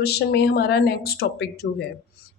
Question में हमारा next topic जो है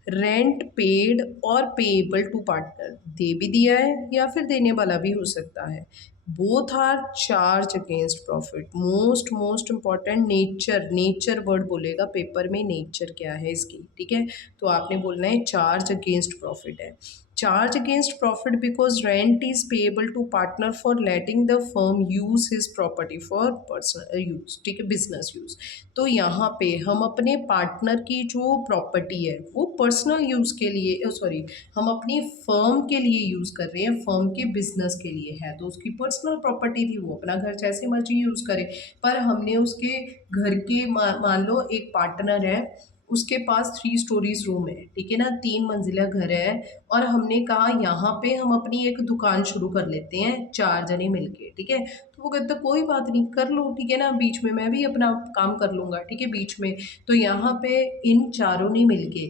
रेंट पेड और पेएबल टू पार्टनर, दे भी दिया है या फिर देने वाला भी हो सकता है। Both are charge against profit. Most important, nature word बोलेगा पेपर में, नेचर क्या है इसकी, ठीक है। तो आपने बोलना है चार्ज अगेंस्ट प्रॉफिट है। Charge against profit because rent is payable to partner for letting the firm use his property for personal use, ठीक है, बिजनेस यूज। तो यहाँ पे हम अपने पार्टनर की जो प्रॉपर्टी है वो पर्सनल यूज़ के लिए, सॉरी, हम अपनी फर्म के लिए यूज़ कर रहे हैं, फर्म के बिजनेस के लिए है, तो उसकी पर्सनल प्रॉपर्टी थी, वो अपना घर जैसे मर्जी यूज़ करे। पर हमने उसके घर के मान लो एक पार्टनर है, उसके पास 3 स्टोरीज रूम है, ठीक है ना, 3 मंजिला घर है, और हमने कहा यहाँ पे हम अपनी एक दुकान शुरू कर लेते हैं 4 जने मिलके, ठीक है। तो वो कहता कोई बात नहीं, कर लो, ठीक है ना, बीच में मैं भी अपना काम कर लूँगा, ठीक है, बीच में। तो यहाँ पे इन चारों ने मिलके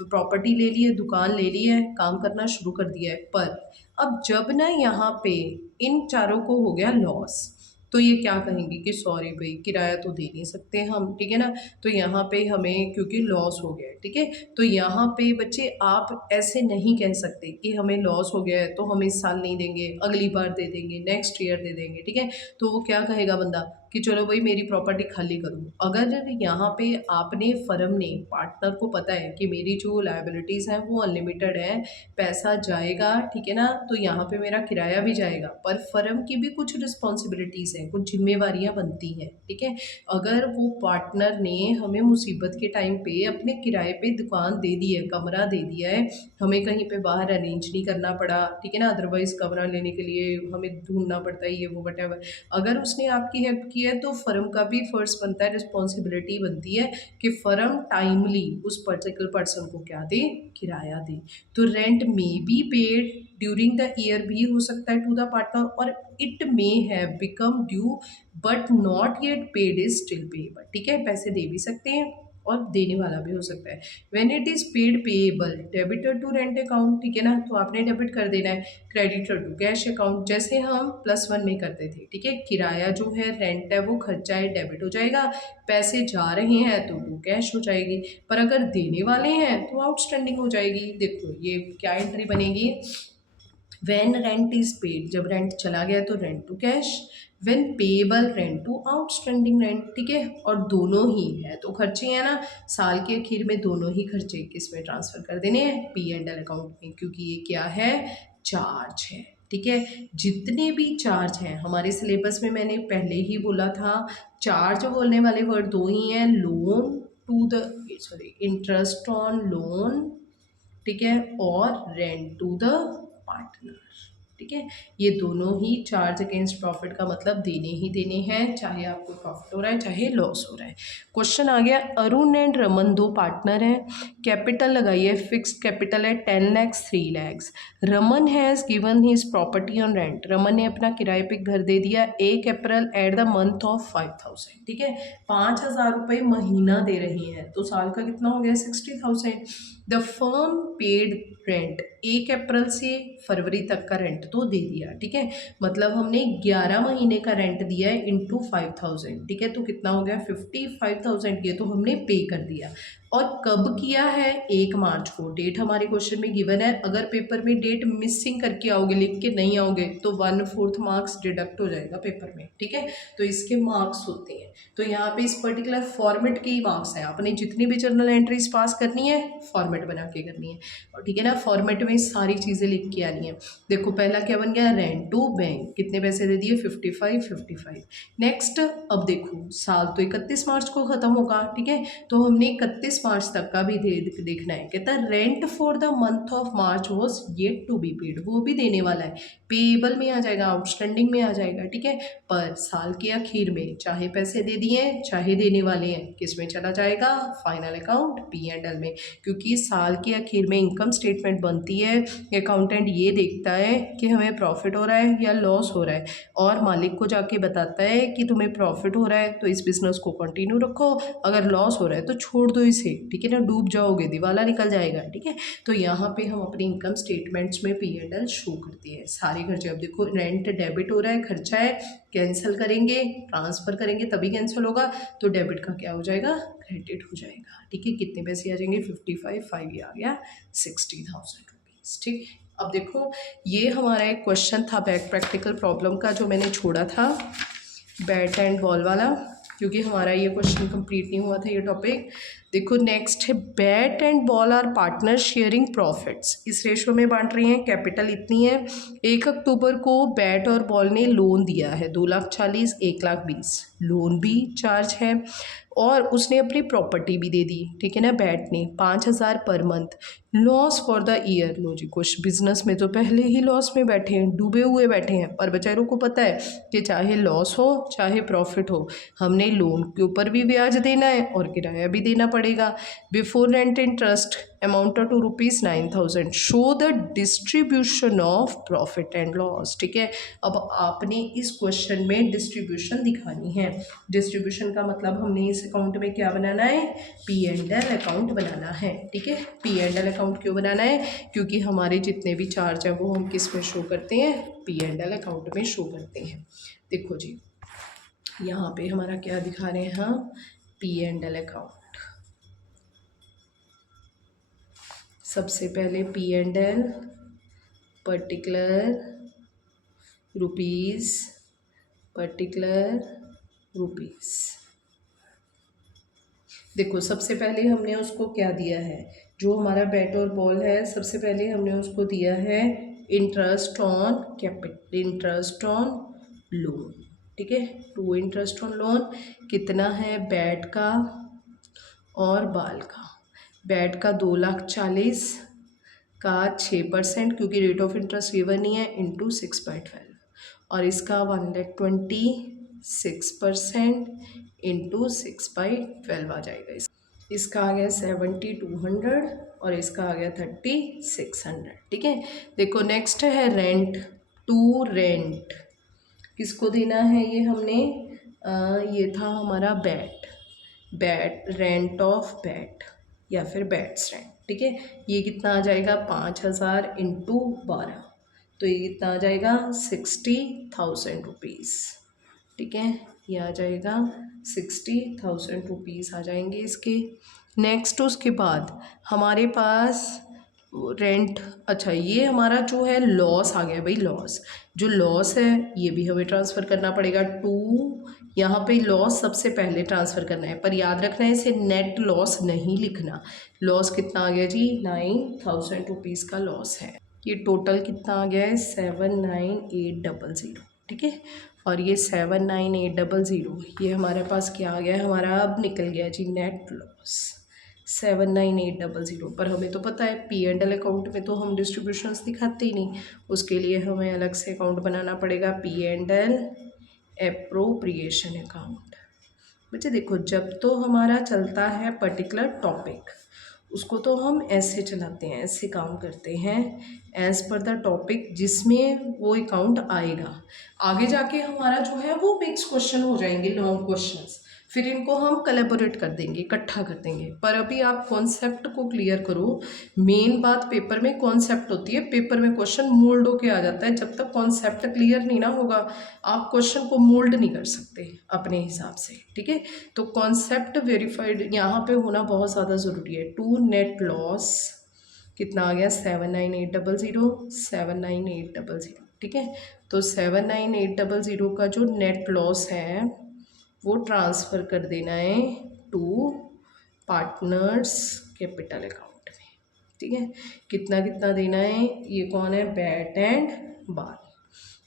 प्रॉपर्टी ले ली है, दुकान ले ली है, काम करना शुरू कर दिया है। पर अब जब ना यहाँ पे इन चारों को हो गया लॉस, तो ये क्या कहेंगे कि सॉरी भाई, किराया तो दे नहीं सकते हम, ठीक है ना। तो यहाँ पे हमें क्योंकि लॉस हो गया है, ठीक है। तो यहाँ पे बच्चे आप ऐसे नहीं कह सकते कि हमें लॉस हो गया है तो हम इस साल नहीं देंगे, अगली बार दे देंगे, नेक्स्ट ईयर दे देंगे, ठीक है। तो वो क्या कहेगा बंदा कि चलो भाई मेरी प्रॉपर्टी खाली करो। अगर यहाँ पे आपने फर्म ने, पार्टनर को पता है कि मेरी जो लायबिलिटीज़ हैं वो अनलिमिटेड है, पैसा जाएगा, ठीक है ना, तो यहाँ पे मेरा किराया भी जाएगा, पर फर्म की भी कुछ रिस्पॉन्सिबिलिटीज़ हैं, कुछ जिम्मेवारियाँ बनती हैं, ठीक है। अगर वो पार्टनर ने हमें मुसीबत के टाइम पे अपने किराए पे दुकान दे दी है, कमरा दे दिया है, हमें कहीं पे बाहर अरेंज नहीं करना पड़ा, ठीक है ना, अदरवाइज कमरा लेने के लिए हमें ढूंढना पड़ता है, ये वो वटेवर, अगर उसने आपकी हेल्प की है तो फर्म का भी फर्ज बनता है, रिस्पॉन्सिबिलिटी बनती है कि फर्म टाइमली उस पर्टिकुलर पर्सन को क्या दे, किराया दे। तो रेंट में be paid during the year भी हो सकता है टू द पार्टनर, और it may have become due but not yet paid is still payable, ठीक है, पैसे दे भी सकते हैं और देने वाला भी हो सकता है। When it is paid payable debited to rent account, ठीक है ना, तो आपने डेबिट कर देना है, क्रेडिटर टू कैश अकाउंट, जैसे हम +1 में करते थे, ठीक है। किराया जो है, रेंट है, वो खर्चा है, डेबिट हो जाएगा, पैसे जा रहे हैं तो टू कैश हो जाएगी, पर अगर देने वाले हैं तो आउटस्टैंडिंग हो जाएगी। देखो ये क्या एंट्री बनेगी, व्हेन रेंट इज पेड, जब रेंट चला गया तो rent to cash, when payable rent to outstanding rent, ठीक है। और दोनों ही है तो खर्चे हैं ना, साल के आखिर में दोनों ही खर्चे किस में ट्रांसफर कर देने हैं, P&L अकाउंट में, क्योंकि ये क्या है, चार्ज है, ठीक है। जितने भी चार्ज हैं हमारे सिलेबस में, मैंने पहले ही बोला था, चार्ज बोलने वाले वर्ड 2 ही हैं, loan to the, sorry, interest on loan, ठीक है, और रेंट टू द पार्टनर, ठीक है। ये दोनों ही चार्ज अगेंस्ट प्रॉफिट का मतलब देने ही देने हैं, चाहे आपको प्रॉफिट हो रहा है चाहे लॉस हो रहा है। क्वेश्चन आ गया, अरुण एंड रमन 2 पार्टनर हैं, कैपिटल लगाइए, फिक्स्ड कैपिटल है 10 lakh 3 lakh. Raman has given his property on rent, Raman ने अपना किराए पे घर दे दिया 1 April at the month of 5000, ठीक है, 5000 रुपये महीना दे रही हैं, तो साल का कितना हो गया, 60,000। द फर्म पेड रेंट, 1 अप्रैल से फरवरी तक का रेंट तो दे दिया, ठीक है, मतलब हमने 11 महीने का रेंट दिया है इंटू 5000, ठीक है, तो कितना हो गया 55,000, ये तो हमने पे कर दिया। और कब किया है, 1 मार्च को, डेट हमारे क्वेश्चन में गिवन है, अगर पेपर में डेट मिसिंग करके आओगे, लिख के नहीं आओगे, तो 1/4 मार्क्स डिडक्ट हो जाएगा पेपर में, ठीक है। तो इसके मार्क्स होते हैं, तो यहाँ पे इस पर्टिकुलर फॉर्मेट के ही मार्क्स हैं, आपने जितनी भी जर्नल एंट्रीज पास करनी है फॉर्मेट बना के करनी है, और ठीक है ना, फॉर्मेट में सारी चीज़ें लिख के आनी है। देखो पहला क्या बन गया, रेंट टू बैंक, कितने पैसे दे दिए, 55। नेक्स्ट, अब देखो साल तो 31 मार्च को ख़त्म होगा, ठीक है, तो हमने 31 मार्च तक का भी देखना है। कहता है rent for the month of March was yet to be paid, वो भी देने वाला है, पेएबल में आ जाएगा, आउटस्टैंडिंग में आ जाएगा, ठीक है। पर साल के आखिर में चाहे पैसे दे दिए चाहे देने वाले हैं, किस में चला जाएगा, फाइनल अकाउंट, P&L में, क्योंकि साल के आखिर में इनकम स्टेटमेंट बनती है, अकाउंटेंट ये देखता है कि हमें प्रॉफिट हो रहा है या लॉस हो रहा है, और मालिक को जाके बताता है कि तुम्हें प्रॉफिट हो रहा है तो इस बिज़नेस को कंटिन्यू रखो, अगर लॉस हो रहा है तो छोड़ दो इसे, ठीक है ना, डूब जाओगे जाओगे दिवाला निकल जाएगा, ठीक है। तो यहाँ पे हम अपनी इनकम स्टेटमेंट्स में P&L शो करते हैं सारे खर्चे। अब देखो रेंट डेबिट हो रहा है, खर्चा है, कैंसिल करेंगे, ट्रांसफ़र करेंगे तभी कैंसिल होगा, तो डेबिट का क्या हो जाएगा, क्रेडिट हो जाएगा, ठीक है। कितने पैसे आ जाएंगे, 55, 5 ये आ गया 60,000 रुपीज़, ठीक। अब देखो ये हमारा एक क्वेश्चन था बैक प्रैक्टिकल प्रॉब्लम का जो मैंने छोड़ा था, बैट एंड बॉल वाला, क्योंकि हमारा ये क्वेश्चन कंप्लीट नहीं हुआ था ये टॉपिक। देखो नेक्स्ट है, Bat and Ball are partner sharing profits, इस रेशो में बांट रही हैं, कैपिटल इतनी है। 1 अक्टूबर को बैट और बॉल ने लोन दिया है 2,40,000, 1,20,000 लोन भी चार्ज है, और उसने अपनी प्रॉपर्टी भी दे दी, ठीक है ना, बैट ने 5,000 per month. Loss for the year, लो जी कुछ बिजनेस में तो पहले ही लॉस में बैठे हैं, डूबे हुए बैठे हैं, पर बेचारों को पता है कि चाहे लॉस हो चाहे प्रॉफिट हो, हमने लोन के ऊपर भी ब्याज देना है और किराया भी देना पड़ेगा। Before rent interest amounted to ₹9,000, show the distribution of profit and loss, ठीक है। अब आपने इस क्वेश्चन में डिस्ट्रीब्यूशन दिखानी है। डिस्ट्रीब्यूशन का मतलब हमने इस अकाउंट में क्या बनाना है, P&L अकाउंट बनाना है, ठीक है। P&L अकाउंट क्यों बनाना है, क्योंकि हमारे जितने भी चार्ज हैं वो हम किस में शो करते हैं, P&L अकाउंट में शो करते हैं। देखो जी यहाँ पे हमारा क्या दिखा रहे हैं हम, P&L अकाउंट। सबसे पहले P&L particular rupees, particular rupees. देखो सबसे पहले हमने उसको क्या दिया है, जो हमारा बैट और बॉल है, सबसे पहले हमने उसको दिया है interest on capital, interest on loan, ठीक है, टू इंटरेस्ट ऑन लोन। कितना है बैट का और बॉल का, बैट का 2,40,000 का 6%, क्योंकि रेट ऑफ इंटरेस्ट गिवन नहीं है, इंटू 6.12, और इसका 126% इंटू 6/12 आ जाएगा। इसका आ गया 7,200 और इसका आ गया 3,600, ठीक है। देखो नेक्स्ट है रेंट, टू रेंट, किसको देना है ये हमने, ये था हमारा bat, bat rent of bat या फिर बैट्स रेंट, ठीक है। ये कितना आ जाएगा, 5,000 इंटू 12, तो ये कितना आ जाएगा 60,000 रुपीज़, ठीक है। ये आ जाएगा 60,000 रुपीज़ आ जाएंगे इसके। नेक्स्ट उसके बाद हमारे पास रेंट, अच्छा ये हमारा जो है लॉस आ गया भाई, लॉस, जो लॉस है ये भी हमें ट्रांसफ़र करना पड़ेगा टू, यहाँ पे लॉस सबसे पहले ट्रांसफ़र करना है, पर याद रखना है इसे नेट लॉस नहीं लिखना। लॉस कितना आ गया जी, 9,000 रुपीज़ का लॉस है। ये टोटल कितना आ गया है, 7,9,800, ठीक है। और ये 7,9,800 ये हमारे पास क्या आ गया है, हमारा अब निकल गया जी नेट लॉस 7,9,800। पर हमें तो पता है P&L अकाउंट में तो हम डिस्ट्रीब्यूशंस दिखाते ही नहीं, उसके लिए हमें अलग से अकाउंट बनाना पड़ेगा, P&L एप्रोप्रिएशन अकाउंट। बच्चे देखो जब तो हमारा चलता है पर्टिकुलर टॉपिक, उसको तो हम ऐसे चलाते हैं, ऐसे काम करते हैं एज़ पर द टॉपिक जिसमें वो अकाउंट आएगा। आगे जाके हमारा जो है वो मिक्स क्वेश्चन हो जाएंगे, लॉन्ग क्वेश्चंस, फिर इनको हम कोलैबोरेट कर देंगे, इकट्ठा कर देंगे। पर अभी आप कॉन्सेप्ट को क्लियर करो, मेन बात पेपर में कॉन्सेप्ट होती है, पेपर में क्वेश्चन मोल्ड होके आ जाता है, जब तक कॉन्सेप्ट क्लियर नहीं ना होगा आप क्वेश्चन को मोल्ड नहीं कर सकते अपने हिसाब से, ठीक है। तो कॉन्सेप्ट वेरीफाइड यहाँ पे होना बहुत ज़्यादा ज़रूरी है। टू नेट लॉस कितना आ गया, 7,9,800, 7,9,800, ठीक है। तो 7,9,800 का जो नेट लॉस है वो ट्रांसफ़र कर देना है टू पार्टनर्स कैपिटल अकाउंट में, ठीक है। कितना कितना देना है, ये कौन है, बैट एंड बॉल,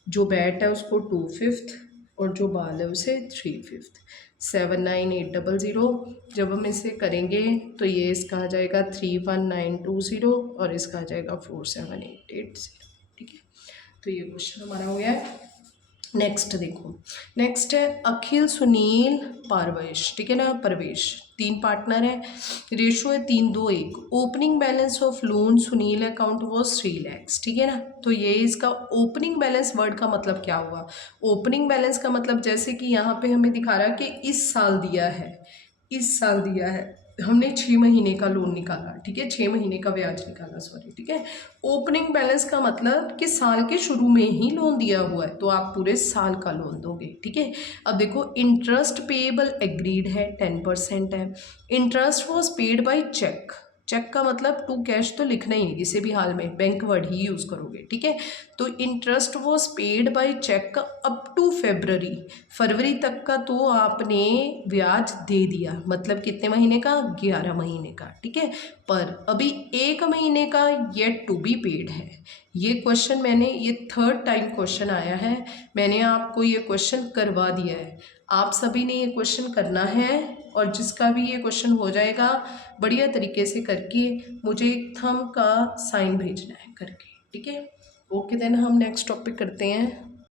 जो बैट है उसको 2/5 और जो बॉल है उसे 3/5, 7,9,800। जब हम इसे करेंगे तो ये इसका आ जाएगा 3,1920 और इसका आ जाएगा 4,7,880, ठीक है। तो ये क्वेश्चन हमारा हो गया है। नेक्स्ट देखो, नेक्स्ट है अखिल, सुनील, पारवेश, ठीक है ना, परवेश, 3 पार्टनर हैं, रेशो है 3:1। Opening balance of loan Sunil account was 3 lakhs, ठीक है ना। तो ये इसका ओपनिंग बैलेंस वर्ड का मतलब क्या हुआ, ओपनिंग बैलेंस का मतलब जैसे कि यहाँ पे हमें दिखा रहा है कि इस साल दिया है, इस साल दिया है, हमने 6 महीने का लोन निकाला, ठीक है, 6 महीने का ब्याज निकाला, सॉरी, ठीक है। ओपनिंग बैलेंस का मतलब कि साल के शुरू में ही लोन दिया हुआ है, तो आप पूरे साल का लोन दोगे, ठीक है। अब देखो, इंटरेस्ट पेएबल एग्रीड है, 10% है। Interest was paid by cheque. Cheque का मतलब टू कैश तो लिखना ही नहीं किसी भी हाल में, बैंक वर्ड ही यूज़ करोगे, ठीक है। तो interest was paid by cheque up to February, फरवरी तक का तो आपने ब्याज दे दिया, मतलब कितने महीने का, 11 महीने का, ठीक है। पर अभी 1 महीने का येट टू बी पेड है। ये क्वेश्चन मैंने, ये थर्ड टाइम क्वेश्चन आया है, मैंने आपको ये क्वेश्चन करवा दिया है। आप सभी ने ये क्वेश्चन करना है, और जिसका भी ये क्वेश्चन हो जाएगा बढ़िया तरीके से करके मुझे एक थंब का साइन भेजना है करके, ठीक है। ओके देन, हम नेक्स्ट टॉपिक करते हैं।